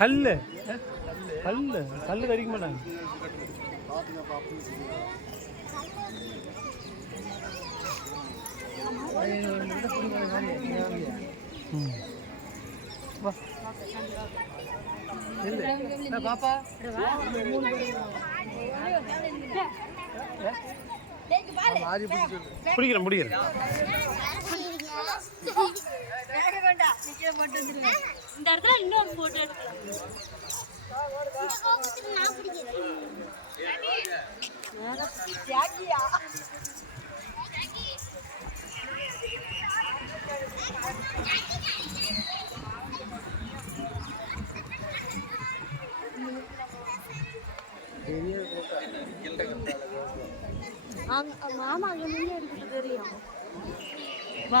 கல் கல் கல் கடிக்க மாட்டாங்க. பாப்பா பிடிக்கிறேன் பிடிக்கிறேன் இந்த இடத்துல இன்னொரு போட்டோ எடுக்கலாம். மாமா அங்க நின்று எடுக்கிட்டு தெரியும். வா.